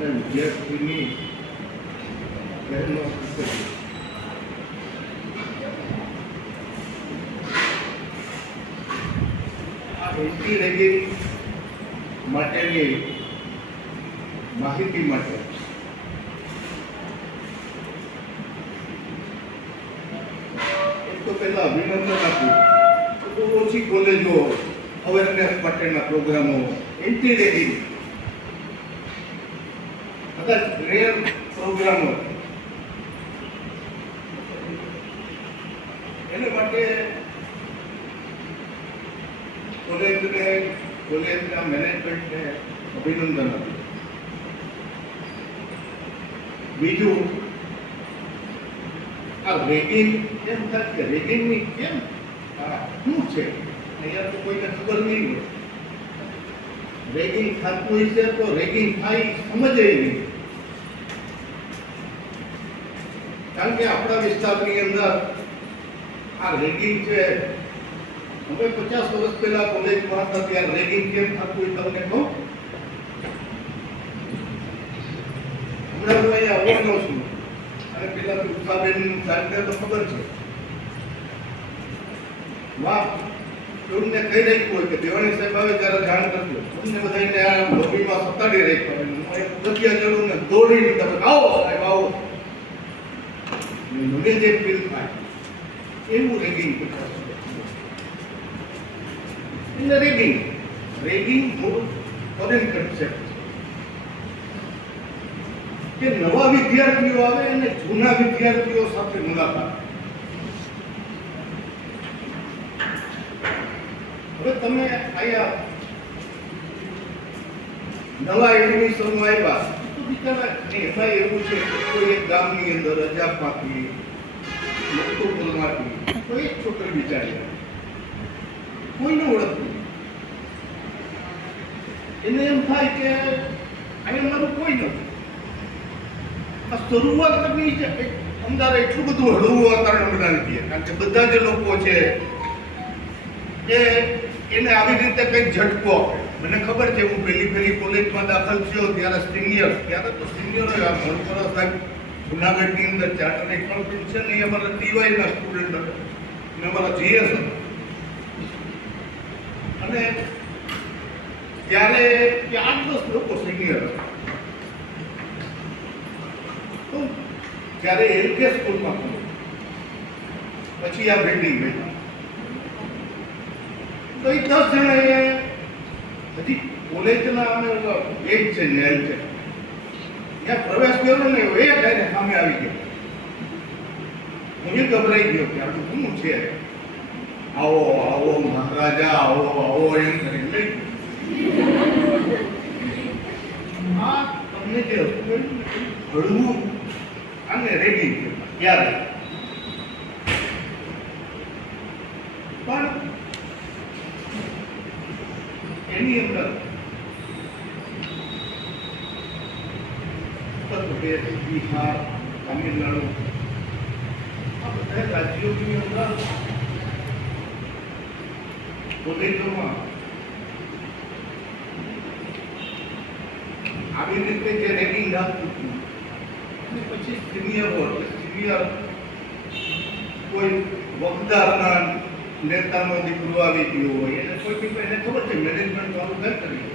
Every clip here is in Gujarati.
અને વિદ્યાર્થીની બહેનો આ એન્ટી રેગિંગ માટેની માહિતી માટે એક તો પહેલા અભિનંદન આપું. બહુ ઓછી કોલેજો અવેરનેસ માટેના પ્રોગ્રામો એન્ટી રેગિંગ કદાચ રેર પ્રોગ્રામો એને માટે કોલેજના મેનેજમેન્ટને અભિનંદન આપું. બીજું, આ રેગિંગ એમ થાય કે રેગિંગની કેમ શું છે અહીંયા તો કોઈને ખબર નહીં હોય. રેગિંગ થતું હોય છે તો રેગિંગ થાય સમજે નહીં. કારણ કે આપણા વિસ્તારની અંદર આ રેગિંગ છે. અમે 50 વર્ષ પહેલા કોલેજમાં હતા ત્યારે રેગિંગ કેમ થતું હોય તમને કહું. હમણાં હું અહીંયા આવવાનો છું અને પેલા ઉષાબેન સાહેબને તો ખબર છે. વાહ, એમને કહી રાખ્યું હોય કે દેવાણી સાહેબ આવે ત્યારે જાણ કરજો. અમને બધાને આ લોબીમાં સતાડી રાખ્યો. હું એક પગથિયા ચડું ને દોડીને તમે આવો સાહેબ આવો. મને જે ફીલ થાય એવું રેગિંગ એટલે રેગિંગ ફોરેન કન્સેપ્ટ કે નવા વિદ્યાર્થીઓ આવે અને જૂના વિદ્યાર્થીઓ સાથે મુલાકાત. હવે તમે અહીંયા નવા એડમિશનમાં આવ્યા તો બિચારા એમાં એવું છે કે કોઈ એક ગામની અંદર અજાપમાંથી મુક્તોપુરમાંથી કોઈ એક છોકરી બિચારી કોઈને ઓળખતું. એને એમ થાય કે અહીંયા મારું કોઈ નથી. આ શરૂઆત કરવી છે. અમદાવાદ એટલું બધું હળવું વાતાવરણ બનાવી દઈએ કારણ કે બધા જ લોકો છે કે એને આવી રીતે કંઈક ઝટકો આપે. મને ખબર છે, હું પહેલી કોલેજમાં દાખલ થયો ત્યારે તો સિનિયર મોનપરા સાહેબ જુનાગઢની અંદર ચાર્ટર એકાઉન્ટન્ટ છે ને, એ અમારા ટીવાયના સ્ટુડન્ટ હતા અને અમારા જીએસ હતા. અને ત્યારે 8-10 લોકો સિનિયર હતા. તો ત્યારે એલકે સ્કૂલમાં પછી આ બિલ્ડિંગ બની. તો એ 10 જણાએ હજી કોલેજના અમે એક છે નેલ છે ત્યાં પ્રવેશ કર્યો ને એ જઈને સામે આવી ગયો. હું ગભરાઈ ગયો કે આટલું શું છે. આવો આવો મહારાજા આવો આવો એમ કરીને લઈ આ તમને જે હળવું અને રેગિંગ ક્યારે પણ એની અંદર ઉત્તર પ્રદેશ, બિહાર, તમિલનાડુ આ બધા રાજ્યોની અંદર કોલેજોમાં આવી રીતે જે રેગિંગ આવતું હતું અને પછી સિનિયર કોઈ વફદારના નેતાનો દીકરો આવી ગયો હોય એને કોઈ એને ખબર છે મેનેજમેન્ટ વાળું ઘર કરી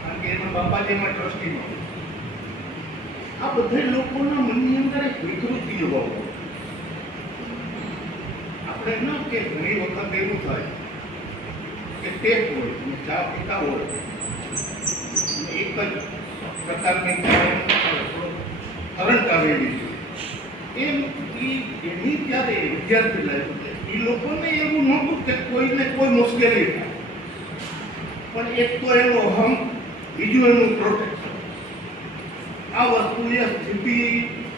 કારણ કે એના બાપા જેમાં ટ્રસ્ટીમાં આ બધા લોકોના મનની અંદર એક વિકૃતિ ભાવ. આપણે ન કે ઘણી વખત એવું થાય કે ટેપ હોય અને ચા પીતા હોય એક જ પ્રકારની કરંટ આવેલી છે એની ત્યારે વિદ્યાર્થી લાઈફ એ લોકોને એવું નહોતું કે કોઈને કોઈ મુશ્કેલી થાય, પણ એક તો એનો અહમ, બીજું એનું પ્રોટેક્શન. આ વસ્તુએ સ્થિતિ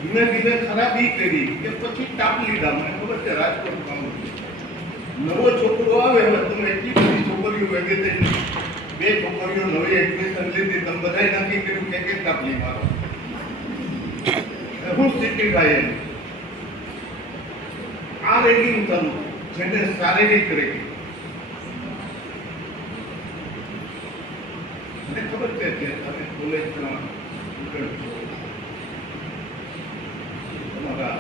ધીમે ધીમે ખરાબી કરી કે પછી ટાપ લીધા. મને ખબર છે રાજકોટમાં નવો છોકરો આવે હવે તમે એટલી બધી છોકરીઓ ભેગી થઈને 2 છોકરીઓ નવી એડમિશન લીધી તમે બધાએ નક્કી કર્યું કે ટાપલી મારો. હું સ્થિતિ થાય એમ આ રેગિંગ ચાલુ જેને શારીરિક રેગિંગ. મને ખબર છે કે તમે કોલેજમાં તમારા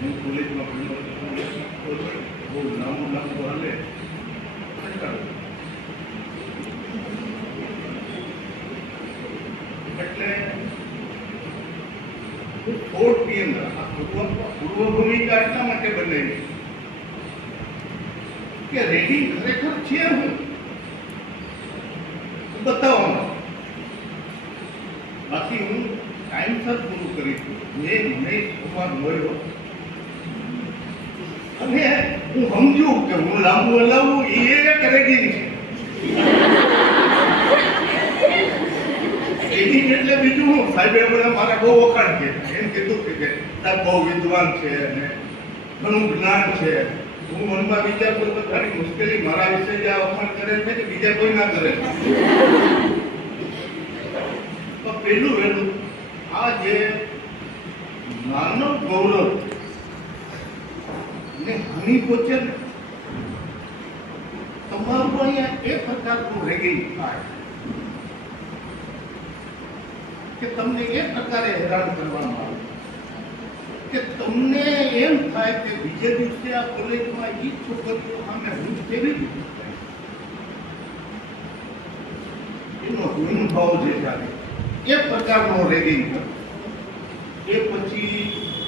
હું કોલેજમાં બહુ લાંબુ હાલે એટલે થોડની અંદર પૂર્વ ભૂમિકા એટલા માટે બનેલી કે રેડિંગ ખરેખર છે હું બતાવવાનું. બાકી હું ટાઈમસર પૂરું કરી મેં સોમવાર મળ્યો અને હું સમજ્યું કે હું લાંબુ હલાવું એ રેડિંગ છે. રેડિંગ એટલે બીજું હું સાહેબે હમણાં મારા બહુ વખાણ છે એમ કીધું કે સાહેબ બહુ વિદ્વાન છે અને ઘણું જ્ઞાન છે. હું મનમાં વિચાર કરું તો ઘણી મુશ્કેલી મારા વિશે જે આ વખાણ કરે છે કે બીજા કોઈ ના કરે. તો પહેલું વહેલું આ જે માનવ ગૌરવ ને હાનિ પહોંચે ને તમારું અહીંયા એ પ્રકારનું રેગિંગ થાય કે તમને એ પ્રકારે હેરાન કરવામાં આવે કે તમને એમ થાય કે બીજે દિવસે આ કોલેજમાં એ છોકરીઓ સામે હું કેવી રીતે એનો અનુભવ જે ચાલે એ પ્રકારનો રેગિંગ કરે. એ પછી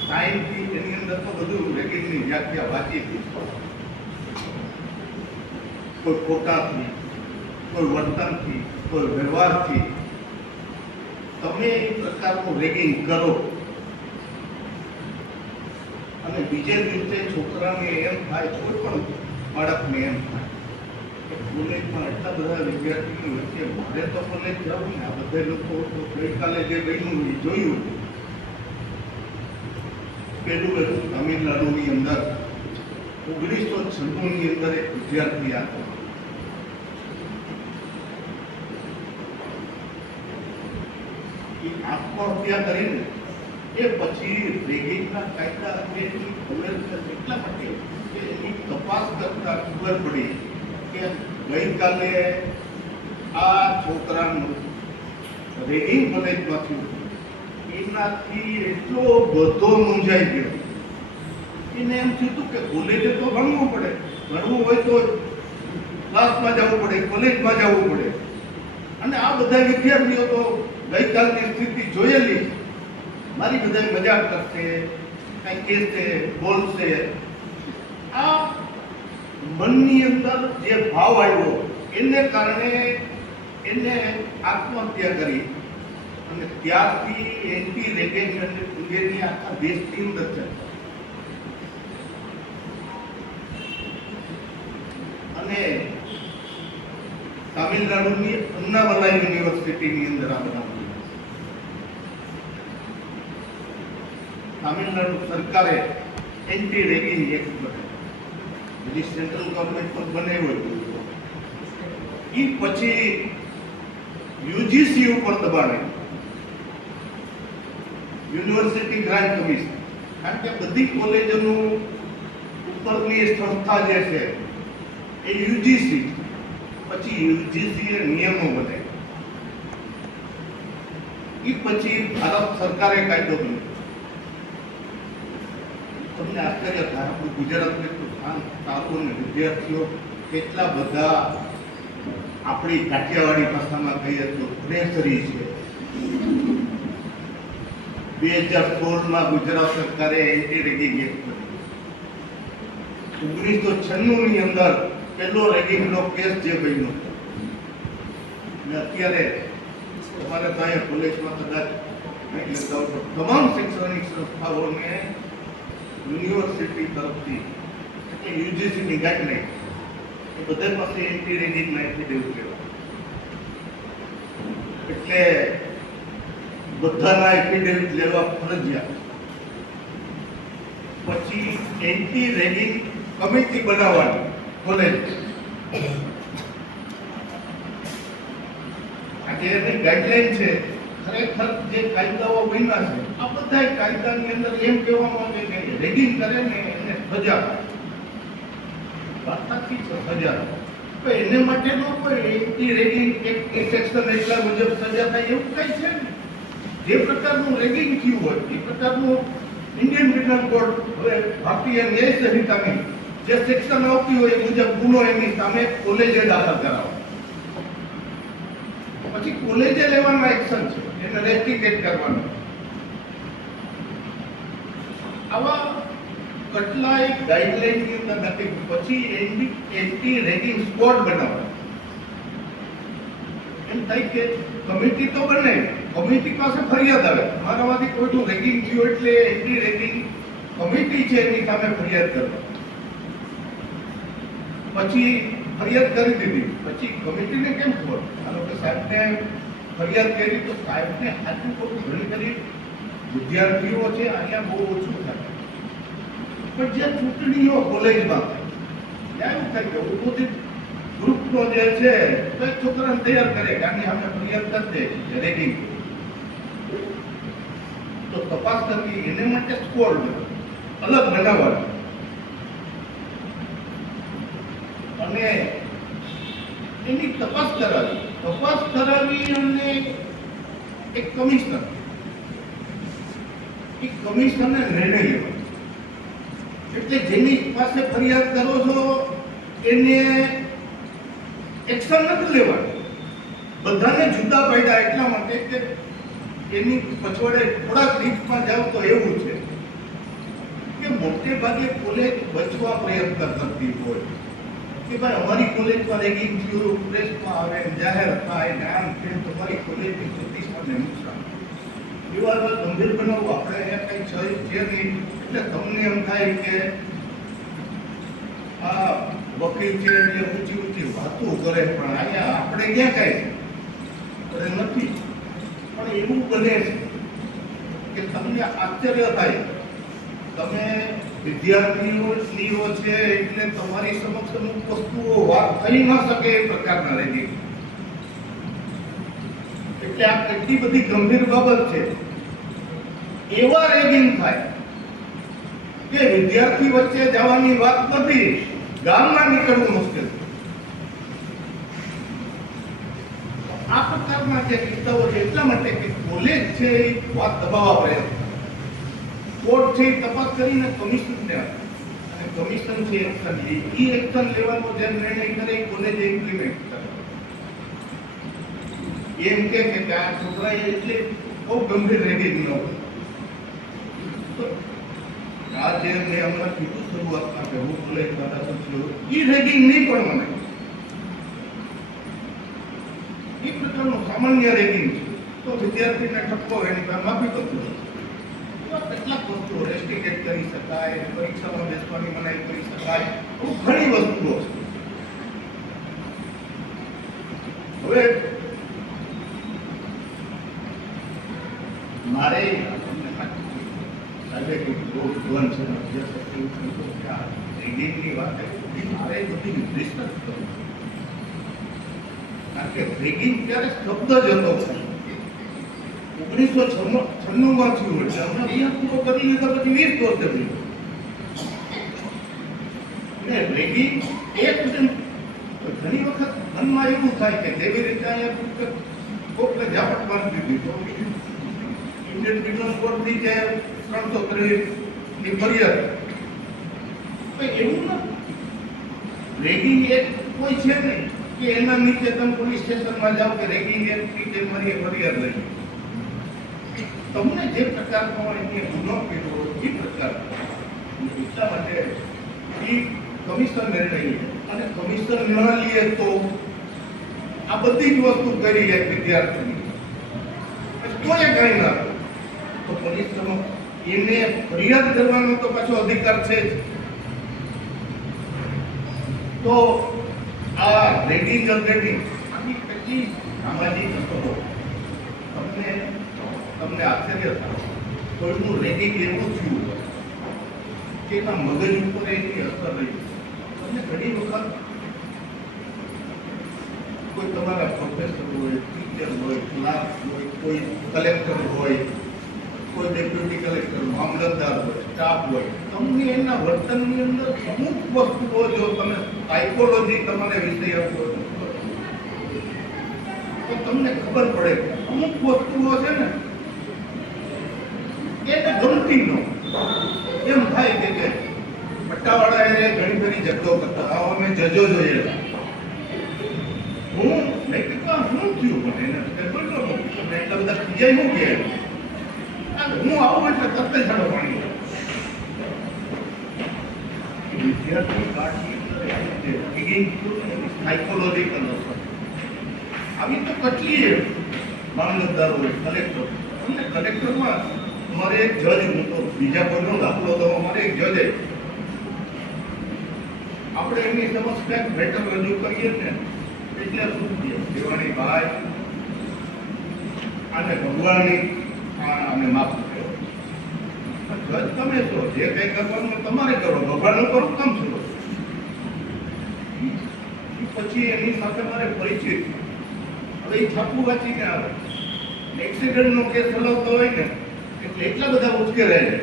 સાયન્સથી એની અંદર તો બધું રેગિંગની વ્યાખ્યા વાંચી હતી. કોઈ ફોટાથી, કોઈ વર્તનથી, કોઈ વ્યવહારથી તમે એ પ્રકારનું રેગિંગ કરો અને બીજે દિવસે છોકરાને એમ થાય, કોઈ પણ બાળકને એમ થાય કે કોલેજમાં એટલા બધા વિદ્યાર્થીઓ વચ્ચે મારે તો કોલેજ જવું ને આ બધા લોકો તો ગઈકાલે જે બન્યું એ જોયું. પહેલું તમિલનાડુની અંદર 1996 ની અંદર એક વિદ્યાર્થી હતો. એ આત્મહત્યા કરીને એ પછી રેગિંગના કાયદા અંગેની ખબર એટલા માટે કે એની તપાસ કરતા ખબર પડી કે ગઈકાલે આ છોકરાનું રેગિંગ કોલેજમાં થયું. એનાથી એટલો બધો મૂંઝાઈ ગયો. એને એમ થયું કે કોલેજે તો ભણવું પડે, ભણવું હોય તો ક્લાસમાં જવું પડે, કોલેજમાં જવું પડે. અને આ બધા વિદ્યાર્થીઓ તો ગઈકાલની સ્થિતિ જોયેલી, મારી બધા મજાક કરશે, કંઈ કહેશે, બોલશે. આ મનની અંદર જે ભાવ આવ્યો એને કારણે એને આત્મહત્યા કરી. અને ત્યારથી એન્ટી રેગિંગ અંગેની આખા દેશની અંદર ચર્ચા. અને તામિલનાડુની અન્નામલાઈ યુનિવર્સિટીની અંદર આ બનાવ તામિલનાડુ સરકારે એન્ટી રેગિંગ એક્ટ બનાવ્યો, જે સેન્ટ્રલ ગવર્મેન્ટ પર બનાવ્યો. એ પછી યુજીસી ઉપર દબાણ, યુનિવર્સિટી ગ્રાન્ટ કમિશન, કારણ કે બધી કોલેજોનું ઉપરની સંસ્થા જે છે એ યુજીસી. પછી યુજીસી એ નિયમો બનાવ્યા. એ પછી ભારત સરકારે કાયદો બન્યો. તમને આશ્ચર્ય થાય, આપણું ગુજરાતનું એટલું શાંત સારું અને વિદ્યાર્થીઓ કેટલા બધા આપણી કાઠિયાવાડી ભાષામાં કહીએ તો પ્રેસરી છે. 2016માં ગુજરાત સરકારે એન્ટી રેગિંગ એક્ટ કર્યો. 1996 ની અંદર પહેલો રેગિંગનો કેસ જે બન્યો. અને અત્યારે તમારે તો અહીંયા કોલેજમાં કદાચ તમામ શૈક્ષણિક સંસ્થાઓને યુનિવર્સિટી તરફથી એટલે યુજીસીની ગાઈડલાઈન એ બધા પાસે એન્ટી રેગિંગના એફિડેવિટ લેવા. એટલે બધાના એફિડેવિટ લેવા ફરજિયાત. પછી એન્ટી રેગિંગ કમિટી બનાવવાની કોલેજ. આજે એની ગાઈડલાઈન છે. ખરેખર જે કાયદાઓ બન્યા છે આ બધા કાયદાની અંદર એમ કહેવામાં આવે કે રેગિંગ કરે ને એને સજા થાય. વાત સાચી છે, સજા થાય. તો એને માટેનો કોઈ એન્ટી રેગિંગ એક સેક્શન એટલા મુજબ સજા થાય એવું કઈ છે ને. જે પ્રકારનું રેગિંગ થયું હોય એ પ્રકારનું ઇન્ડિયન પિનલ કોડ, હવે ભારતીય ન્યાય સંહિતાની જે સેક્શન આવતી હોય એ મુજબ ગુનો એની સામે કોલેજે દાખલ કરાવો. પછી કોલેજે લેવાના એક્શન છે, એને રેસ્ટિકેટ કરવાનું. આવા કેટલાય ગાઈડલાઈનની અંદર નથી. પછી એન્ટી રેગિંગ સ્ક્વોડ બનાવવા. એમ થાય કે કમિટી તો બને, કમિટી પાસે ફરિયાદ આવે, મારામાંથી કોઈનું રેગિંગ થયું એટલે એન્ટી રેગિંગ કમિટી છે એની સામે ફરિયાદ કરવા. પછી ફરિયાદ કરી દીધી, પછી કમિટીને કેમ ખબર? ધારો કે સાહેબને ફરિયાદ કરી તો સાહેબને સાચું ખોટું ઘણી કરી વિદ્યાર્થીઓ છે અહીંયા બહુ ઓછું થાય. પણ જે ચૂંટણીઓ કોલેજમાં થાય એવું થાય કે ઉપોદિત ગ્રુપનો જે છે તો એક છોકરાને તૈયાર કરે કે આની સામે ફરિયાદ કરી દે રેગિંગ, તો તપાસ કરવી એને માટે સ્કોડ અલગ બનાવવાનો. અને એની તપાસ કરાવી અને એક કમિશનર કમિશનરને નિર્ણય લેવાનો. એટલે જેની પાસે ફરિયાદ કરો છો એને એક્શન નથી લેવાનું. બધાને જુદા પાડ્યા એટલા માટે કે એની પછવાડે થોડાક રીતમાં જાવ તો એવું છે કે મોટે ભાગે કોલેજ બચવા પ્રયત્ન કરતી હોય કે ભાઈ અમારી કોલેજમાં રેગિંગ થયું, પ્રેસમાં આવે, જાહેર થાય ને આમ છે, તમારી કોલેજની પ્રતિષ્ઠાને નુકસાન. એવા ગંભીર બનાવો આપણે અહીંયા કંઈ છે નહીં. એટલે તમને એમ થાય કે આ વકીલ છે એટલે ઊંચી ઊંચી વાતો કરે, પણ અહીંયા આપણે ક્યાં કાંઈ કરે નથી. પણ એવું બને છે કે તમને આશ્ચર્ય થાય. તમે વિદ્યાર્થીઓ છે એટલે તમારી સમક્ષ અમુક વસ્તુઓ વાત થઈ ન શકે એ પ્રકારના રેગિંગ. એટલે આ કેટલી બધી ગંભીર બાબત છે. એવા રેગિંગ થાય કે વિદ્યાર્થી વચ્ચે જવાની વાત નથી, ગામમાં નીકળવું મુશ્કેલ. આ પ્રકારના જે કિસ્સાઓ છે એટલા માટે કે કોલેજ છે એ વાત દબાવવા પ્રયત્ન, કોર્ટ છે તપાસ કરીને કમિશનને આપે અને કમિશન છે એક્શન લે. એ એક્શન લેવાનો જે નિર્ણય કરે એ કોલેજે ઇમ્પ્લિમેન્ટ કરે. એમ કે આ છોકરાએ એટલે બહુ ગંભીર રેગિંગ ન હોય. આ જે મેં હમણાં કીધું શરૂઆતમાં કે હું કોલેજ દ્વારા છું, એ રેગિંગ નહીં પણ મને એ પ્રકારનું સામાન્ય રેગિંગ છે તો વિદ્યાર્થીને ઠપકો એની પાસે માફી કરતું. એવા કેટલાક વસ્તુઓ રેસ્ટિકેટ કરી શકાય, પરીક્ષામાં બેસવાની મનાઈ કરી શકાય, ઘણી વસ્તુઓ છે. હવે મારે આજે ભગવાન છે રેગિંગની વાત મારે બધી રિસર્ચ કરવી. કારણ કે રેગિંગ ત્યારે શબ્દ જ હતો 1996 માં થયું એટલે હમણાં અહીંયા પૂરો કરી લીધા પછી 20 વર્ષ થયું. રેગિંગ એક ઘણી વખત મનમાં એવું થાય કે તેવી રીતે અહીંયા કોકને ઝાપટ મારી દીધી તો ઇન્ડિયન પિનલ કોડની જે 330 ની ફરિયાદ એવું નથી. રેગિંગ એક કોઈ છે નહીં કે એના નીચે તમે પોલીસ સ્ટેશનમાં જાઓ કે રેગિંગ એક્ટની જે મારી ફરિયાદ લઈ. તમને જે પ્રકારનો એને ગુનો કર્યો એ પ્રકાર એટલા માટે એ કમિશન નિર્ણય લે અને કમિશન ન લે તો આ બધી જ વસ્તુ કરી એક વિદ્યાર્થીની કોઈ કઈ ના તો પોલીસ એને ફરિયાદ કરવાનો તો પાછો અધિકાર છે જ. તો આ રેગિંગ અગેટિંગ આની કેટલી સામાજિક અસરો તમને આશ્ચર્ય થાય. કોઈનું રેગિંગ એવું થયું કે એના મગજ ઉપર એની અસર રહી. તમને ઘણી વખત કોઈ તમારા પ્રોફેસર હોય, ટીચર હોય, ક્લાસ હોય, કોઈ કલેક્ટર હોય, કોઈ ડેપ્યુટી કલેક્ટર, મામલતદાર હોય, સ્ટાફ હોય, તમને એના વર્તનની અંદર અમુક વસ્તુઓ જો તમે સાયકોલોજી તમારે વિષય આપો તો તમને ખબર પડે કે અમુક વસ્તુઓ છે ને એને ગમતી ન એમ થાય કે પટ્ટાવાળા એને ઘણી બધી ઝઘડો કરતા આવો અમે જજો જોયેલા હું મેં કીધું શું થયું મને એને બોલ્યો મેં એટલા બધા ખીજાય શું કે હું આવું એટલે તરત જ છાડો પાણી વિદ્યાર્થી કાઢી સાયકોલોજીકલ અસર આવી તો કેટલી મામલતદાર હોય કલેક્ટર અને કલેક્ટરમાં અમારે એક જજ હું તો બીજા કોઈનો દાખલો તો અમારે એક જજ આપણે એમની સમક્ષ ક્યાંક મેટર રજૂ કરીએ ને એટલે શું કહેવાની ભાઈ અને ભગવાનની અમે માફ કર્યો જજ તમે છો જે કંઈ કરવાનું તમારે કરો ભગવાનનું કરું કામ છો પછી એની સાથે મારે પરિચિત હવે એ છાપું વાંચીને આવે એક્સિડન્ટનો કેસ હલાવતો હોય ને એટલે એટલા બધા ઉશ્કેરાય છે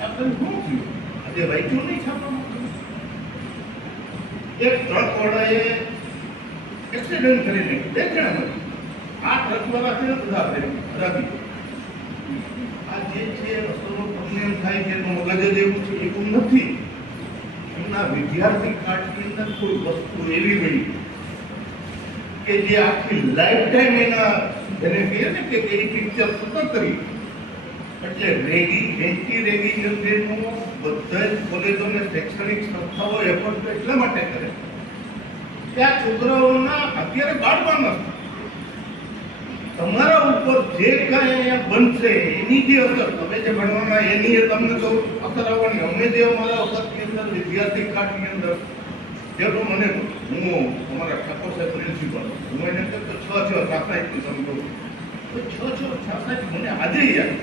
આપણે શું થયું આજે વાંચ્યું નહીં છાપવામાં એક ટ્રકવાળાએ એક્સિડન્ટ કરીને બે જણા નથી આ ટ્રકવાળા છે ને બધા હરાવી આ જે છે અસલો તમને એમ થાય કે એનું મગજ જ એવું છે એવું નથી એમના વિદ્યાર્થી કાર્ડની અંદર કોઈ વસ્તુ એવી બની કે જે આખી લાઈફ ટાઈમ એના એને કહે ને કે એ પિક્ચર સતત કરી એટલે રેગિંગ એન્ટી રેગિંગ અંગેનું બધા જ કોલેજો અને શૈક્ષણિક સંસ્થાઓ એફર્ટ એટલા માટે કરે કે આ છોકરાઓના અત્યારે બાળપણ નથી તમારા ઉપર જે કાંઈ અહીંયા બનશે એની જે અસર તમે જે ભણવાના એની તમને તો અસર આવવાની અમે જે અમારા વખતની અંદર વિદ્યાર્થી કાર્ડની અંદર જેટલું મને હું અમારા ઠાકોર સાહેબ પ્રિન્સિપલ હું એને કહેતો 6-6-66 સમજો તો 6-6-66 મને આજે યાદ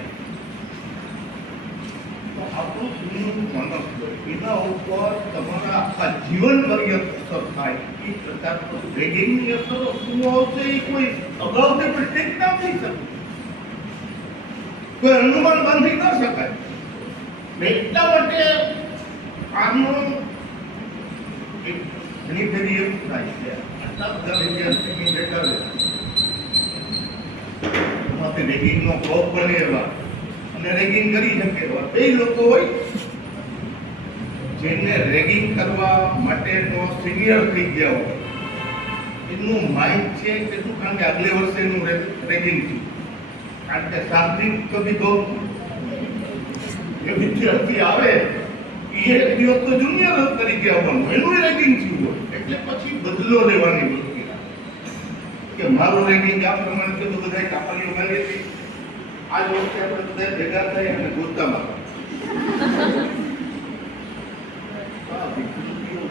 તો આપણું જૂનું માનસ એના ઉપર તમારા આખા જીવન પર્યંત અસર થાય એ પ્રકારનો રેગિંગની અસરો શું આવશે એ કોઈ અગાઉથી પ્રિડિક્ટ ના થઈ શકે કોઈ અનુમાન બાંધી ન શકાય એટલા માટે આનો ઘણી ફેરી એવું થાય છે આટલા બધા વિદ્યાર્થીની બેઠા એમાંથી રેગિંગનો ભોગ બને એવા અને રેગિંગ કરી શકે એવા બે લોકો હોય જેને રેગિંગ કરવા માટેનો સિનિયર થઈ ગયા હોય એનું માઇન્ડ છે કેટલું કારણ કે આગલે વર્ષે એનું રેગિંગ થયું કારણ કે શાબ્દિક કભી તો એ વિદ્યાર્થી આવે એક દિવસ તો જુનિયર તરીકે આવવાનું એનું રેગિંગ થયું હોય એટલે પછી બદલો લેવાની વૃત્તિ કે મારું રેગિંગ આ પ્રમાણે છે તો બધા કાપલીઓ મારી હતી આ જ વખતે આપણે બધા ભેગા થઈ અને ગોતામાં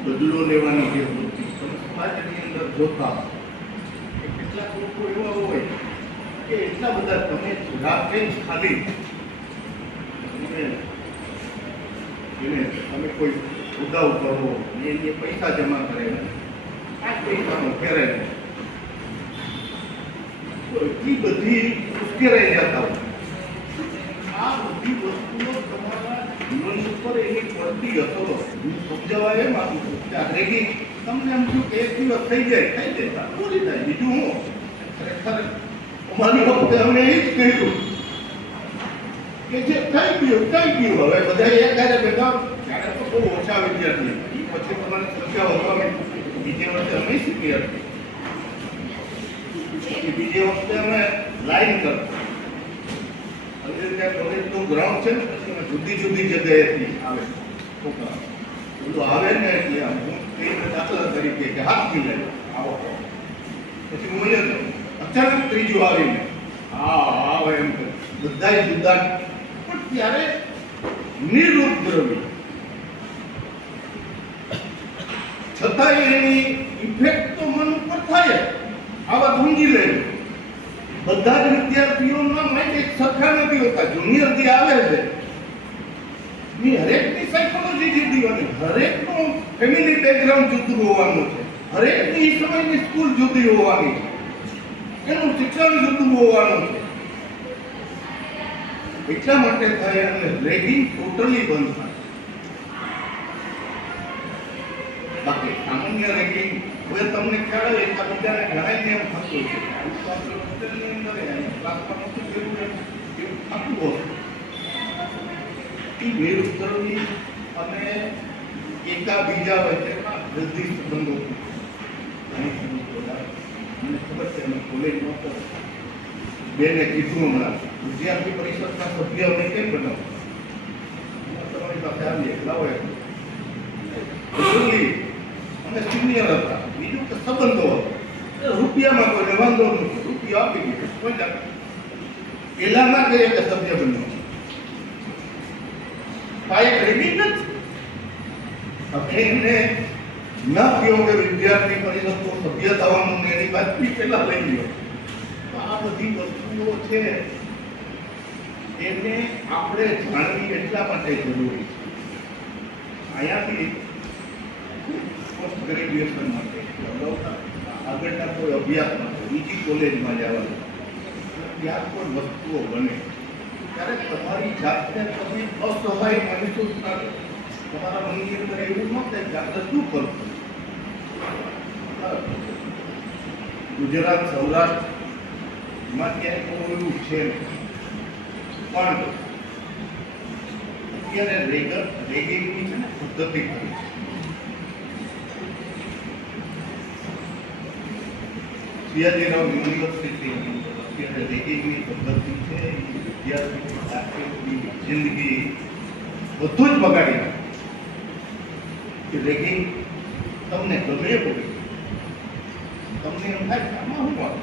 બદલો લેવાની જે વૃત્તિ સમાજની અંદર જોતા કેટલાક લોકો એવા હોય કે એટલા બધા તમે રાતે જ ખાલી તમે કોઈ ઉદાવ કરો એ પૈસા જમા કરે આ પૈસાનો ફેરાય એટલી બધી ઉશ્કેરાઈ જતા હોય આ બધી વસ્તુઓ તમારા જીવન ઉપર એની પડતી અસરો હું સમજાવવા એમ આપું છું કે આ રેગિંગ તમને એમ છું કે એક દિવસ થઈ જાય પૂરી થાય બીજું હું ખરેખર અમારી વખતે અમને એ જ કહ્યું કે જે થઈ ગયું હવે બધા એક હારે ભેગા ત્યારે તો બહુ ઓછા વિદ્યાર્થી પછી તમારે સંખ્યા વધવા માંડી બીજે વખતે અમે સિનિયર બીજે વખતે અમે લાઈન કરતા અને ત્યાં કોલેજનું ગ્રાઉન્ડ છે ને પછી અમે જુદી જુદી જગ્યાએથી આવે છોકરા બધું આવે ને એટલે હું કહીને દાખલા તરીકે કે હાથ મિલાય આવો પછી હું એ અચાનક ત્રીજું આવીને હા આવે એમ બધા જુદા પણ ત્યારે નિરુપદ્રવી છતાંય એની ઇફેક્ટ તો મન ઉપર થાય આવા સમજી લે બધા જ વિદ્યાર્થીઓના માઇન્ડ એક સરખા નથી હોતા જુનિયર જે આવે છે હરેકની સાયકોલોજી જુદી હોય હરેકનું ફેમિલી બેકગ્રાઉન્ડ જુદું હોવાનું છે હરેકની સમયની સ્કૂલ જુદી હોવાની છે એનું શિક્ષણ જુદું હોવાનું છે એટલા માટે થાય અને રેગિંગ ટોટલી બંધ થાય બાકી સામાન્ય રેગિંગ હવે તમને ખ્યાલ હોય કે બીજાને ઘણા એમ થતું છે હોસ્ટેલની અંદર ક્લાસમાં નહોતું જેવું એવું થતું હોય એ વેર ઉતરવી અને એકાબીજા વચ્ચેના જલ્દી સંબંધો મને ખબર છે અમે કોલેજમાં તો બેને કીધું હમણાં વિદ્યાર્થી પરિષદના સભ્ય અમે કેમ બનાવો તમારી પાસે આવીએ લાવો અમે સિનિયર હતા, બીજું કે સંબંધો હતો, રૂપિયામાં કોઈને વાંધો નથી, રૂપિયા આપી દીધો કોઈ જાત પેલા ના કહીએ કે સભ્ય બનો કાંઈ રેડી નથી. હવે એમને ન કહ્યો કે વિદ્યાર્થી પરિષદનો સભ્ય થવાનું ને એની વાત બી પહેલા લઈ લ્યો. તો આ બધી વસ્તુઓ છે એને આપણે જાણવી એટલા માટે જરૂરી છે. અહીંયાથી પોસ્ટ ગ્રેજ્યુએશન માટે આગળના કોઈ અભ્યાસ માટે બીજી કોલેજમાં જવાનું ત્યાં કોઈ વસ્તુઓ બને ત્યારે તમારી જાતને તમે અસહાય મહેસૂસ કરો. તમારા મનની અંદર એવું ન થાય કે આપણે શું કરવું. ગુજરાત સૌરાષ્ટ્રમાં ક્યાંય કોઈ એવું છે પણ અત્યારે રેગિંગની છે ને પદ્ધતિ કરી છે. સિયાજીરાવ યુનિવર્સિટી અત્યારે રેગિંગની પદ્ધતિ છે વિદ્યાર્થીની જિંદગી બધું જ બગાડી નાખે કે રેગિંગ તમને ગમે પડે તમને એમ થાય કે આમાં શું વાત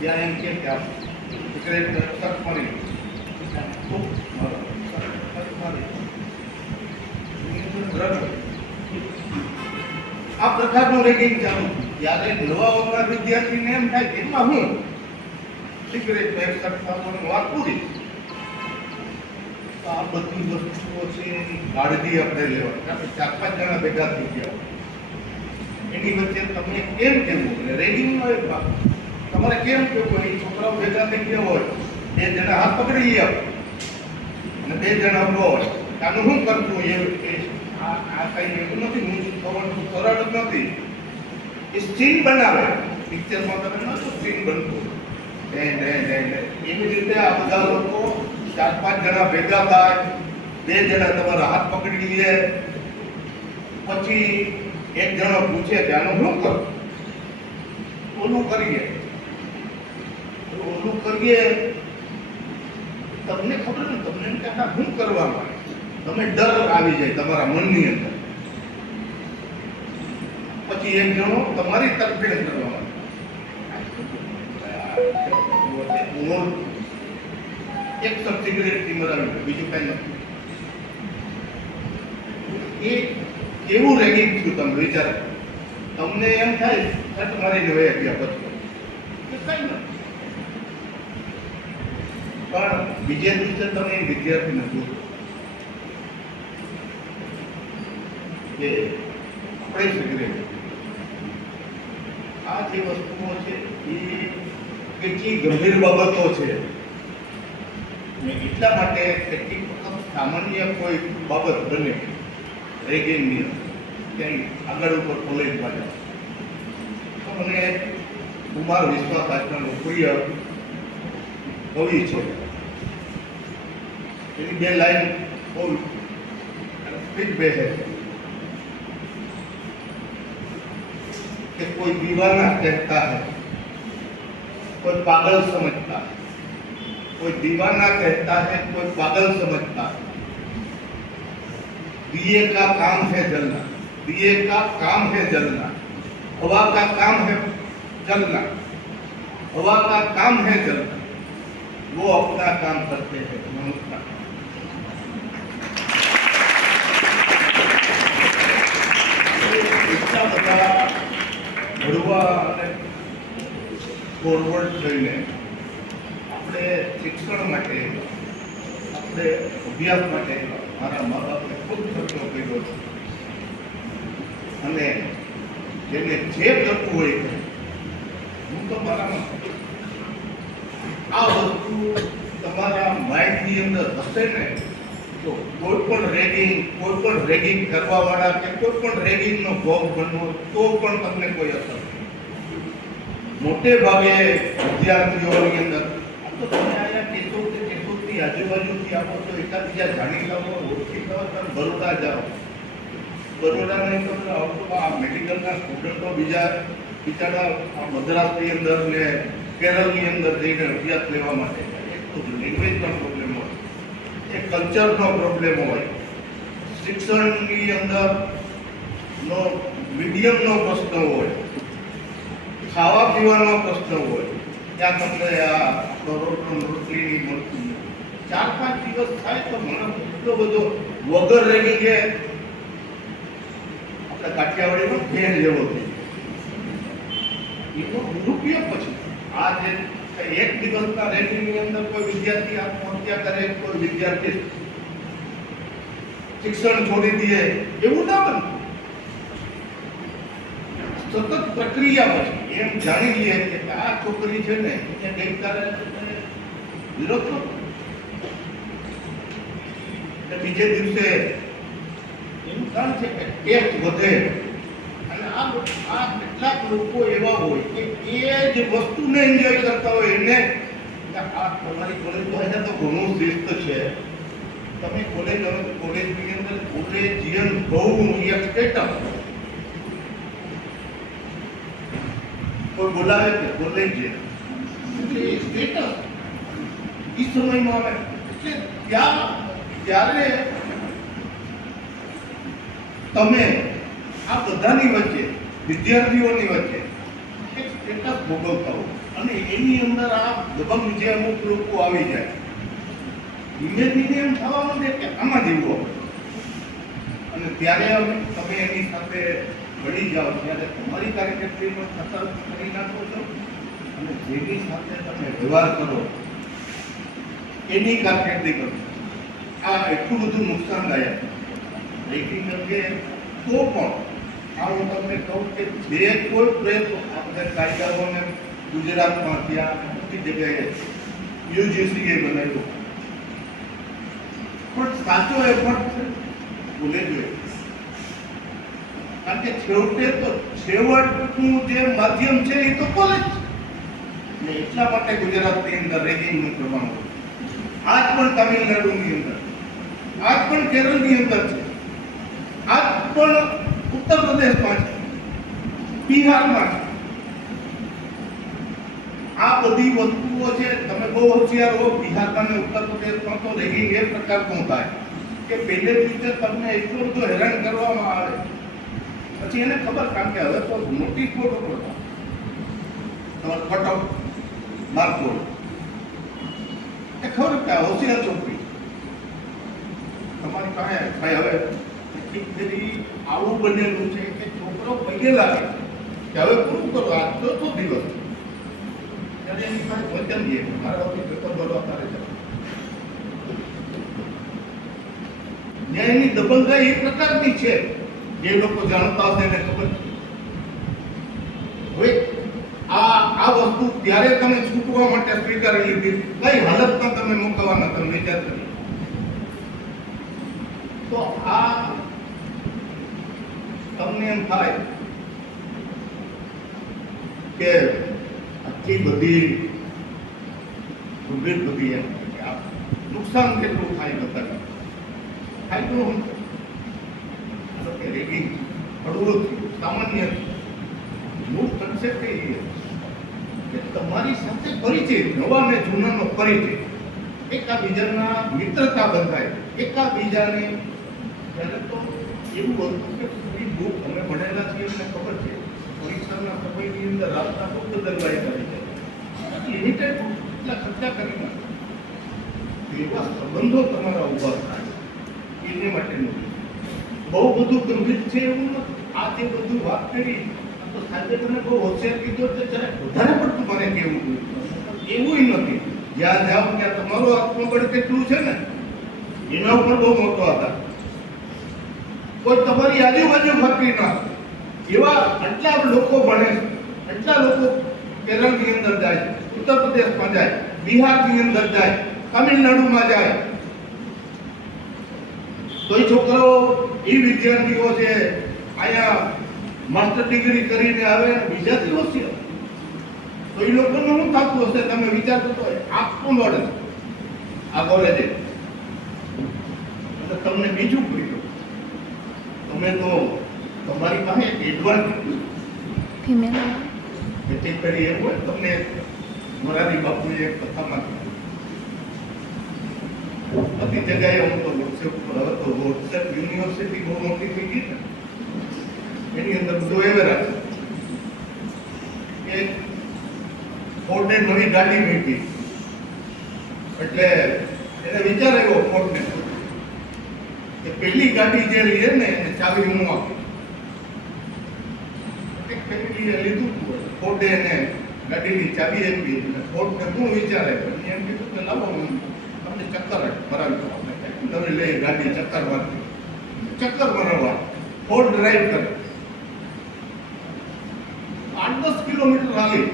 ત્યાં એમ કે આ સિગરેટ સટ મારી આ પ્રકારનું રેગિંગ ચાલુ ત્યારે નવા આવનાર વિદ્યાર્થીને એમ થાય કે એમાં હું સિગરેટ સટ મારવાનું વાત પૂરી. તો આ બધી વસ્તુઓ છે એની કાળજી આપણે લેવાની. આપણે 4-5 જણા ભેગા થઈ ગયા એની વચ્ચે તમને કેમ કહેવું રેગિંગનો એક ભાગ તમારે કેમ કહેવું એ છોકરાઓ ભેગા થઈ ગયા હોય 2 જણા હાથ પકડી ગયા અને 2 જણા ઉભો હોય આનું શું કરતું એ આ કઈ એવું નથી હું થવાનું સરળ જ નથી. એ સીન બનાવે પિક્ચરમાં તમે નતું સીન બનતું એવી રીતે આ બધા લોકો 4-5 જણા ભેગા થાય 2 જણા તમારા હાથ પકડી લે પછી એક જણો પૂછે કે આનું શું કરું ઓલું કરીએ તમને ખબર ને તમને એમ કે આ શું કરવામાં તમે ડર આવી જાય તમારા મનની અંદર પછી એક જણો તમારી તરફેણ કરવામાં એક સબ સિગરેટ થી મરાવી બીજું કઈ નથી. એ કેવું રેગિંગ થયું તમે વિચાર તમને એમ થાય કે તમારી નવાઈ ગયા પછી કઈ નથી પણ બીજે દિવસે તમે વિદ્યાર્થીને પૂછો કે આપણે સિગરેટ આ જે વસ્તુઓ છે એ કેટલી ગંભીર બાબતો છે એટલા માટે કેટલીક વખત સામાન્ય કોઈ બાબત બને રેગિંગની ક્યાંય આગળ ઉપર કોલેજમાં જાય તો મને કુમાર વિશ્વાસ આજના લોકપ્રિય કવિ છે એની 2 લાઈન બહુ ફિટ બેસે कि कोई दीवाना कहता है कोई पागल समझता है, कोई दीवाना कहता है कोई पागल समझता है. दिए का काम है जलना, दिए का काम है जलना, हवा का काम है जलना, हवा का काम है जलना, वो अपना काम करते हैं मनुष्य. इतना बड़ा ભણવા અને ફોરવર્ડ થઈને આપણે શિક્ષણ માટે આપણે અભ્યાસ માટે મારા મા બાપે ખૂબ ખર્ચો કર્યો છે અને જેને જે કરવું હોય હું તો મારામાં આ વસ્તુ તમારા માઇન્ડની અંદર હશે ને તો કોઈ પણ રેગિંગ કરવા વાળા કે કોઈ પણ રેગિંગનો ભોગ બનવો તો પણ તમને કોઈ અસર મોટે ભાગે વિદ્યાર્થીઓની અંદર તો તમે આયા કેશોદ લોકોની આજુબાજુથી આવો તો એકાબીજા જાણીતા હોય, ઓળખીતા હોય. તમે બરોડા જાઓ, બરોડાની અંદર આવો તો આ મેડિકલના સ્ટુડન્ટો બીજા બિચારા આ મદ્રાસની અંદર ને કેરળની અંદર જઈને અભ્યાસ લેવા માટે એક તો લેંગ્વેજનો પ્રોબ્લેમ હોય, એક કલ્ચરનો પ્રોબ્લેમ હોય, શિક્ષણની અંદર નો મીડિયમનો પ્રશ્ન હોય, ખાવા પીવાનો પ્રશ્ન હોય. ત્યાં તમને આ રોટલીની મળતું નથી. 4-5 દિવસ થાય તો મને એટલો બધો વગર રહી કે આપણે કાઠિયાવાડીનો ઘેર જેવો થઈ એનો દુરુપયોગ. પછી આ જે એક દિવસના રેન્કિંગની અંદર કોઈ વિદ્યાર્થી આત્મહત્યા કરે, કોઈ વિદ્યાર્થી શિક્ષણ છોડી દે, એવું ના બનતું. સતત પ્રક્રિયા પછી એમ જાણી લઈએ કે આ છોકરી છે ને એને ગઈકાલે વિરોધ કરો, બીજે દિવસે એનું કારણ છે કે ટેસ્ટ વધે. અને આ કેટલાક લોકો એવા હોય કે એ જ વસ્તુને એન્જોય કરતા હોય એને આ તમારી કોલેજ તો ઘણું શિસ્ત છે. તમે કોલેજની અંદર કોલેજિયન બહુ એક સ્ટેટસ કોઈ બોલાવે કે કોલેજિયન એટલે એ સ્ટેટસ એ સમયમાં આવે. એટલે ત્યારે તમે આ બધાની વચ્ચે વિદ્યાર્થીઓની વચ્ચે એક સ્ટેટસ ભોગવતા હો અને એની અંદર આ દબંગ જે અમુક લોકો આવી જાય, ધીમે ધીમે એમ થવાનું છે કે આમાં જીવવો. અને ત્યારે તમે એની સાથે ભળી જાઓ ત્યારે તમારી કારકિર્દીનો ખતર કરી નાખો છો અને જેની સાથે તમે વ્યવહાર કરો એની કારકિર્દી કરો. આ એટલું બધું નુકસાનદાયક રેકિંગ અંગે. તો પણ આ હું તમને કહું કે જે કોઈ પ્રયત્નો આપણે કાયદાઓને ગુજરાતમાં ત્યાં બધી જગ્યાએ યુજીસીએ બનાવ્યું, પણ સાચો એફર્ટ ભૂલે જોઈએ. કારણ કે છેવટે તો છેવટનું જે માધ્યમ છે એ તો કોલેજ ને એટલા માટે ગુજરાતની અંદર રેગિંગનું પ્રમાણ હોય. આજ પણ તમિલનાડુની અંદર, આજ પણ કેરળની અંદર છે, આજ પણ ઉત્તર પ્રદેશમાં છે, બિહારમાં છે. આ બધી વસ્તુઓ છે. તમે બહુ હોશિયાર હો, બિહારમાં ને ઉત્તર પ્રદેશમાં તો રેગિંગ એ પ્રકારનું થાય કે પહેલે દિવસે તમને એટલો બધો હેરાન કરવામાં આવે, પછી એને ખબર. કારણ કે હવે તો નોટિસ બોર્ડ ઉપર તમારે ફટાફટ માર્કો એ ખબર કે હોશિયાર છોકરી તમારી પાસે ભાઈ હવે આવું બનેલું છે કે છોકરો પગે લાગે કે હવે પૂરું કરો, આ તો દિવસ ત્યારે એની પાસે વચન દે મારા વખતે પેપર ભરવા તારે ન્યાયની દબંગાઈ એ પ્રકારની છે જે લોકો જાણતા હશે એને ખબર છે. હવે આ વસ્તુ ત્યારે તમે છૂટવા માટે સ્વીકારી લીધી, કઈ હાલતમાં તમે મુકવાના તમે વિચાર કરી. તો આ તમને એમ થાય કે આટલી બધી ગંભીર બધી એમ કે આ નુકસાન કેટલું થાય બધા થાય તો રેગિંગ હળવું થયું સામાન્ય મૂળ કન્સેપ્ટ એ કે તમારી સાથે પરિચય, નવા ને જૂનાનો પરિચય, એકાબીજાના મિત્રતા બંધાય, એકાબીજાને ત્યારે તો એવું હતું કે પૂરી બુક અમે ભણેલા છીએ અમને ખબર છે પરીક્ષાના સમયની અંદર રાસ્તા બહુ બદલવાઈ કરી છે, લિમિટેડ એટલા ખર્ચા કરી નાખે એવા સંબંધો તમારા ઉભા થાય એને માટેનું બહુ બધું ગંભીર છે એવું નથી. આ જે બધું વાત કરી તો સાથે મને બહુ હોશિયાર કીધો છે, જરા વધારે પડતું મારે કહેવું એવું નથી. જ્યાં જાઓ ત્યાં તમારું આત્મબળ કેટલું છે ને એના ઉપર બહુ મોટો આધાર. કોઈ તમારી આજુબાજુ ફરતી ના એવા એટલા લોકો ભણે છે, એટલા લોકો કેરળની અંદર જાય, ઉત્તર પ્રદેશમાં જાય, બિહારની અંદર જાય, તમિલનાડુમાં જાય, તો એ છોકરાઓ એ વિદ્યાર્થીઓ છે અહીંયા માસ્ટર ડિગ્રી કરીને આવે બીજાથી હોશિયાર, તો એ લોકોનું શું થતું હશે તમે વિચારતો હોય. આખું નોલેજ આગળ રહેજે. અને તમને બીજું કહ્યું, તમે તો તમારી પાસે એડવાન્ટેજ ફિમેલ તેથી કરી એવું હોય. તમને મોરારી બાપુએ એક કથામાં બધી જગ્યાએ હું તો વોટ્સએપ પર હવે તો વોટ્સએપ યુનિવર્સિટી બહુ મોટી થઈ ગઈ ને, એની અંદર બધું એવે રાખે કે ફોર્ડને નવી ગાડી મૂકી એટલે એને વિચાર આવ્યો ફોર્ડને કે પહેલી ગાડી જે લઈએ ને એને ચાવી હું આપું. એક ફેમિલીએ લીધું હતું, ફોર્ડે એને ગાડીની ચાવી આપી એટલે ફોર્ડને શું વિચાર આવ્યો, એમ કીધું કે લાવો હું તમને ચક્કર મરાવી દો. નવી લઈ ગાડી ચક્કર મારતી, ચક્કર મરાવવા ફોર્ડ ડ્રાઈવ કરે 8-10 કિલોમીટર હાલી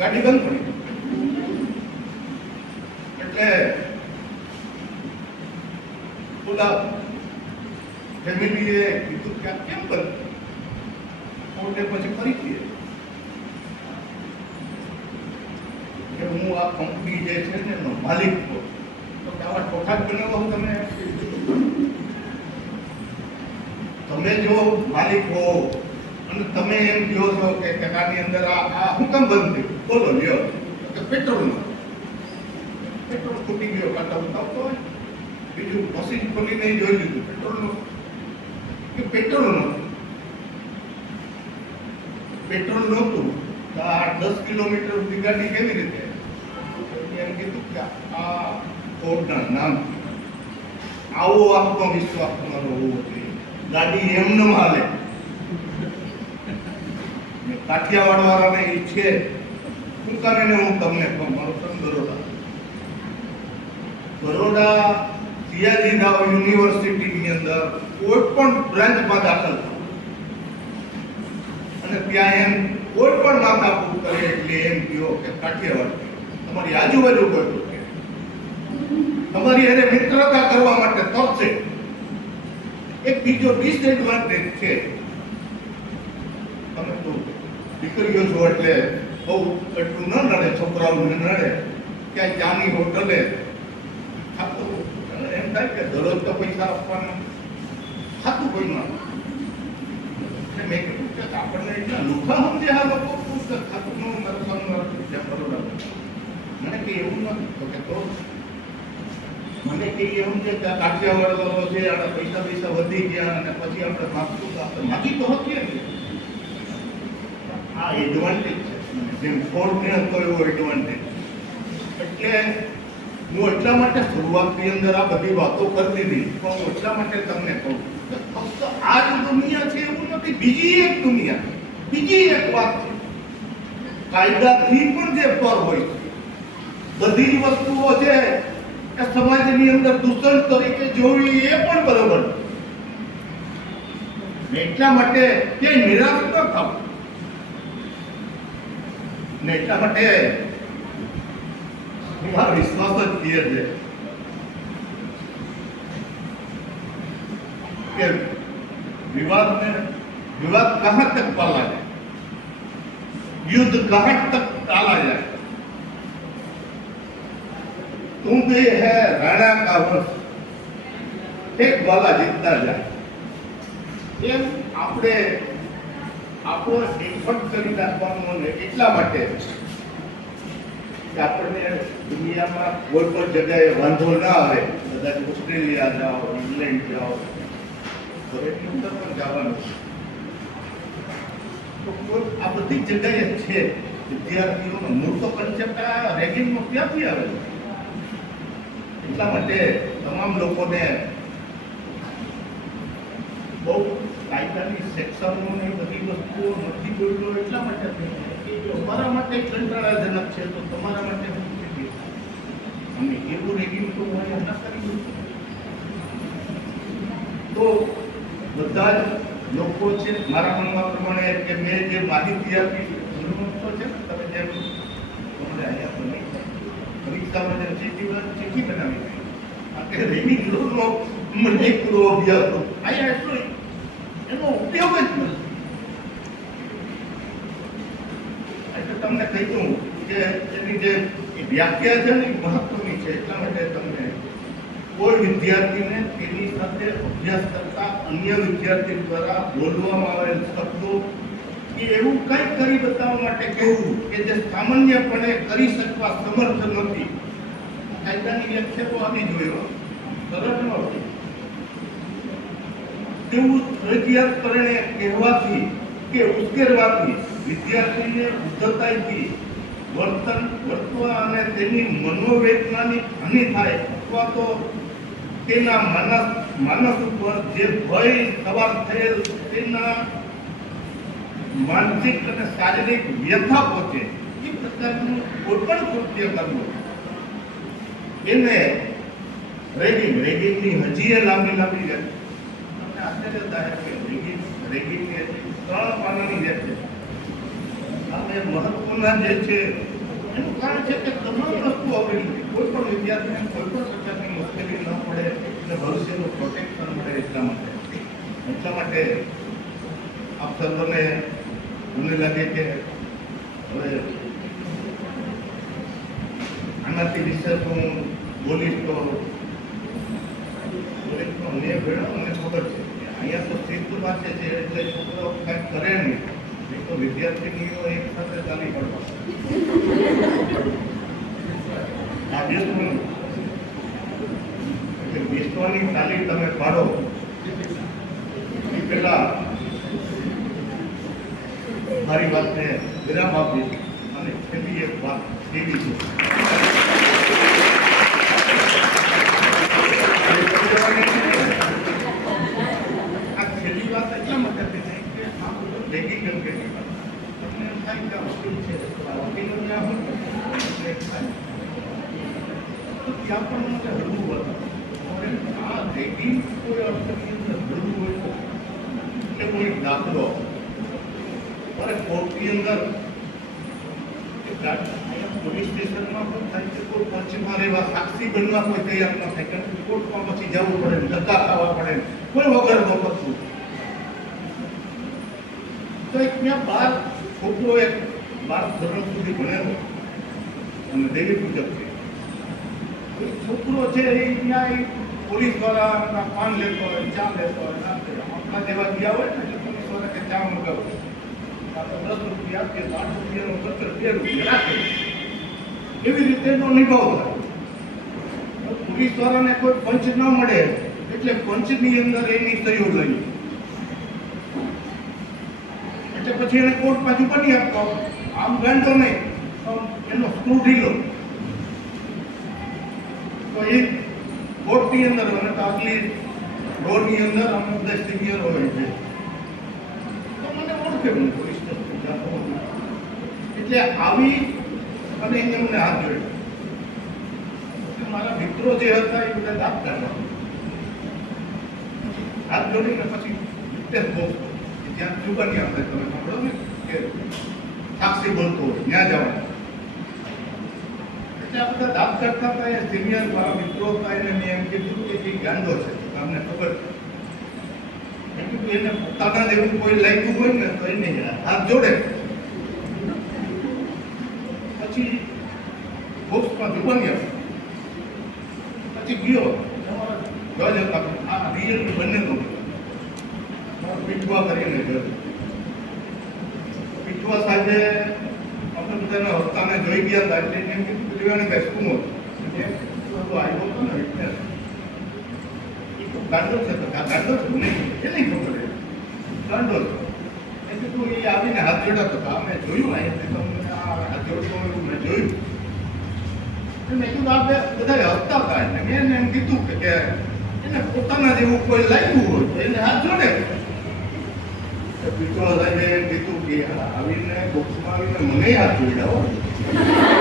ગાડી બંધ પડી. એટલે ઓલા ફેમિલીએ કીધું કે આ કેમ બંધ? ફોર્ડે પછી ફરીથી કે હું આ કંપની જે છે ને એનો માલિક છું. તો આવા ઠોઠાટ બનાવવા હું તમે જો માલિક હો અને તમે એમ કહો છો કે આની અંદર આ હું કેમ બંધ થયું, બોલો લ્યો કે પેટ્રોલ ખૂટી ગયો, કાંટા ઉતાવતો હોય. બીજું મશીન ખોલીને જોઈ લીધું પેટ્રોલનું કે પેટ્રોલ નહોતું. પેટ્રોલ નહોતું તો આ 10 કિલોમીટર સુધી ગાડી કેવી રીતે? એમ કીધું કે આ ફોર્ડના નામ આવો આત્મવિશ્વાસ તમારો હોવો જોઈએ. ગાડી એમને હાલે. કાઠિયાવાડ વાળાને એ છે શું કારણે હું તમને કહું, મારું નામ બરોડા સિયાજીરાવ યુનિવર્સિટીની અંદર કોઈ પણ બ્રાન્ચમાં દાખલ થાવ અને ત્યાં એમ કોઈ પણ માથાકૂટ કરે એટલે એમ કહો કે કાઠિયાવાડ તમારી આજુબાજુ કોઈ તમારી એને મિત્રતા કરવા માટે તરશે. એક બીજો ડિસએડવાન્ટેજ છે, તમે તો દીકરીઓ છો એટલે બહુ એટલું ન નડે, છોકરાઓને નડે. ક્યાંય ચાની હોટલે ખાતું એમ થાય કે દરરોજ તો પૈસા આપવાના, ખાતું કોઈ ના. મેં કીધું કે આપણને એટલા લુખા સમજે આ લોકો, ખાતું બરોબર. મને કે એવું નથી તો કે તો મને કે એવું છે કે કાઠિયાવાડ વાળો છે, આના પૈસા વધી ગયા અને પછી આપણે માગતું તો આપણે માગી તો શકીએ ને. આ એડવાન્ટેજ છે, જેમ ફોર્ડને હતો એવો એડવાન્ટેજ. એટલે હું એટલા માટે શરૂઆતની અંદર આ બધી વાતો કરતી હતી, પણ હું એટલા માટે તમને કહું કે ફક્ત આ જ દુનિયા છે એવું નથી, બીજી એક દુનિયા, બીજી એક વાત છે. કાયદાથી પણ જે પર હોય છે, બધી જ વસ્તુઓ છે એ સમાજની અંદર દૂષણ તરીકે જોવી એ પણ બરોબર. એટલા માટે ક્યાંય નિરાશ ન થાવ ને એટલા માટે મારો વિશ્વાસ જ ક્લિયર છે કે विवाद कहां तक पाला जाए, युद्ध कहां तक टाला जाए। तुम भी है राणा का वंश, एक वाला जीतता जाए। એમ આપણે આપણો એફર્ટ કરી નાખવાનો ને એટલા માટે કે આપણને દુનિયામાં કોઈ પણ જગ્યાએ વાંધો ના આવે, કદાચ ઓસ્ટ્રેલિયા જાઓ, ઇંગ્લેન્ડ જાઓ, ફોરેનની અંદર પણ જવાનું તો આ બધી જગ્યાએ છે વિદ્યાર્થીઓનો મૂળ તો કન્સેપ્ટ આ રેગિંગનો ક્યાંથી આવે? એટલા માટે તમામ લોકોને બહુ કાયદાની સેક્શનો ને બધી વસ્તુઓ નથી બોલ્યો એટલા માટે તમારા માટે કંટાળાજનક છે, તો તમારા માટે અને એવું રેગિંગ તો હું ના કરી તો બધા જ લોકો છે મારા મનમાં પ્રમાણે કે મેં જે માહિતી આપી તો છે ને તમે જેમ તમને અહીંયા તો નહીં પરીક્ષામાં જેમ ચીઠી બનાવી આ કે રેગિંગ નો મને પૂરો અભ્યાસ હતો અહીંયા એટલો એનો ઉપયોગ જ નથી. એટલે તમને કહી દઉં કે એની જે વ્યાખ્યા છે ને મહત્વની છે. છે એટલા માટે તમને કોઈ વિદ્યાર્થીને તેની સાથે અભ્યાસ કરતા અન્ય વિદ્યાર્થી દ્વારા બોલવામાં આવેલ શબ્દો કે એવું કંઈક કરી બતાવવા માટે કહેવું કે જે સામાન્યપણે કરી શકવા સમર્થ નથી. કાયદાની વ્યાખ્યા તો આવી જોઈએ, સરળ ન હોય તેવું ફરજિયાતપણે કહેવાથી કે ઉશ્કેરવાથી વિદ્યાર્થીને ઉદ્ધતાઈથી વર્તવા અને તેની મનોવૈજ્ઞાનિક હાનિ થાય અથવા તો તેના માનસ ઉપર જે ભય સવાર થયેલ તેના માનસિક અને શારીરિક વ્યથા પહોંચે એ પ્રકારનું કોઈ પણ કૃત્ય કરવું એને રેગિંગની હજી એ લાંબી તમને આશ્ચર્ય થાય કે રેગિંગની 3 પાનાની વ્યાખ્યા આ બે મહત્વના જે છે એનું કારણ છે કે તમામ વસ્તુ આવડી કોઈ પણ વિદ્યાર્થીને કોઈ પણ પ્રકારની મુશ્કેલી ન પડે અને ભવિષ્યનું પ્રોટેક્શન મળે એટલા માટે આપ સર્વને મને લાગે કે હવે આનાથી વિશેષ હું બોલીશ તો મને ખબર છે અહીંયા તો સીધું વાંચે છે એટલે છોકરાઓ કાંઈક કરે નહીં, નહીં તો વિદ્યાર્થીનીઓ એક સાથે ચાલી પડવા આ વિશ્વની તાલીમ તમે પાડો એ પહેલા મારી વાતને વિરામ આપીશ અને છેલ્લી એક વાત એવી છે આ છેલ્લી વાત એટલા માટે છે કે આ બધું ભેગી તમને એમ થાય કે વકીલ છે વકીલો ત્યાં હોય તો ત્યાં પણ મને હળવું હોય આ ભેગી કોઈ અર્થની અંદર હળવું હોય એટલે કોઈ દાખલો કોર્ટની અંદર પોલીસ સ્ટેશનમાં પણ થાય છે કોઈ પંચમાં રહેવા સાક્ષી બનવા કોઈ તૈયાર ન થાય કારણ કે કોર્ટમાં પછી જવું પડે ધક્કા ખાવા પડે કોઈ વગર મફતનું તો એક ત્યાં 12 છોકરો એક 12 ધોરણ સુધી ભણેલો અને દેવી પૂજક છે છોકરો છે એ ત્યાં પોલીસ વાળા પાન લેતો હોય ચા લેતો હોય આપણા જેવા ગયા હોય ને પોલીસ વાળા કે ચા મગાવે 10 રૂપિયા કે 8 રૂપિયાનો ખર્ચ 2 રૂપિયા રાખે એવી રીતે એનો નિભાવ થાય. પોલીસ વાળાને કોઈ પંચ ન મળે એટલે પંચની અંદર એની સહયોગ લઈ એટલે પછી એને કોર્ટ બાજુ બની આપતો આમ ગાંડો નહીં એનો સ્ક્રૂ ઢીલો તો એ કોર્ટની અંદર અને આગલી રોડની અંદર અમુક બધા સિનિયર હોય છે તો મને ઓળખે મને પોલીસ એટલે આવી અને એને મને હાથ જોડ્યો મારા મિત્રો જે હતા એ બધા દાંત કાઢવા હાથ જોડીને પછી વિટેશ બોક્સ જ્યાં ચુકાની આપણે તમે સાંભળો ને કે સાક્ષી બોલતો હોય ત્યાં જવાનું એટલે આ બધા દાંત કાઢતા હતા એ સિનિયર મારા મિત્રો હતા એને મેં એમ કીધું કે જે ગાંડો છે તમને ખબર છે એને પોતાના જેવું કોઈ લાગ્યું હોય ને તો એને હાથ જોડે પછી બોક્સમાં જુબાની પછી ગયો જજ હતા આ રિયલ બંને પીઠવા કરીને ગયો પીઠવા સાહેબે આપણે બધાના હસ્તાને જોઈ ગયા હતા એટલે એમ કીધું પીઠવાને બેસવું હતું આવ્યો હતો ને એટલે ગાંડો છે તો ગાંડો છે નહીં એ નહીં ખબર ગાંડો છે એ કીધું એ આવીને હાથ જોડાતો હતો અમે જોયું અહીંયાથી તમને આ હાથ જોડતો એવું મેં જોયું મેં કીધું આપણે બધા હસતા હતા એટલે મેં એને એમ કીધું કે એને પોતાના જેવું કોઈ લાગ્યું હોય તો એને હાથ જોડે પીઠવા સાહેબે એમ કીધું કે આવીને બોક્સમાં આવીને મને હાથ જોડ્યા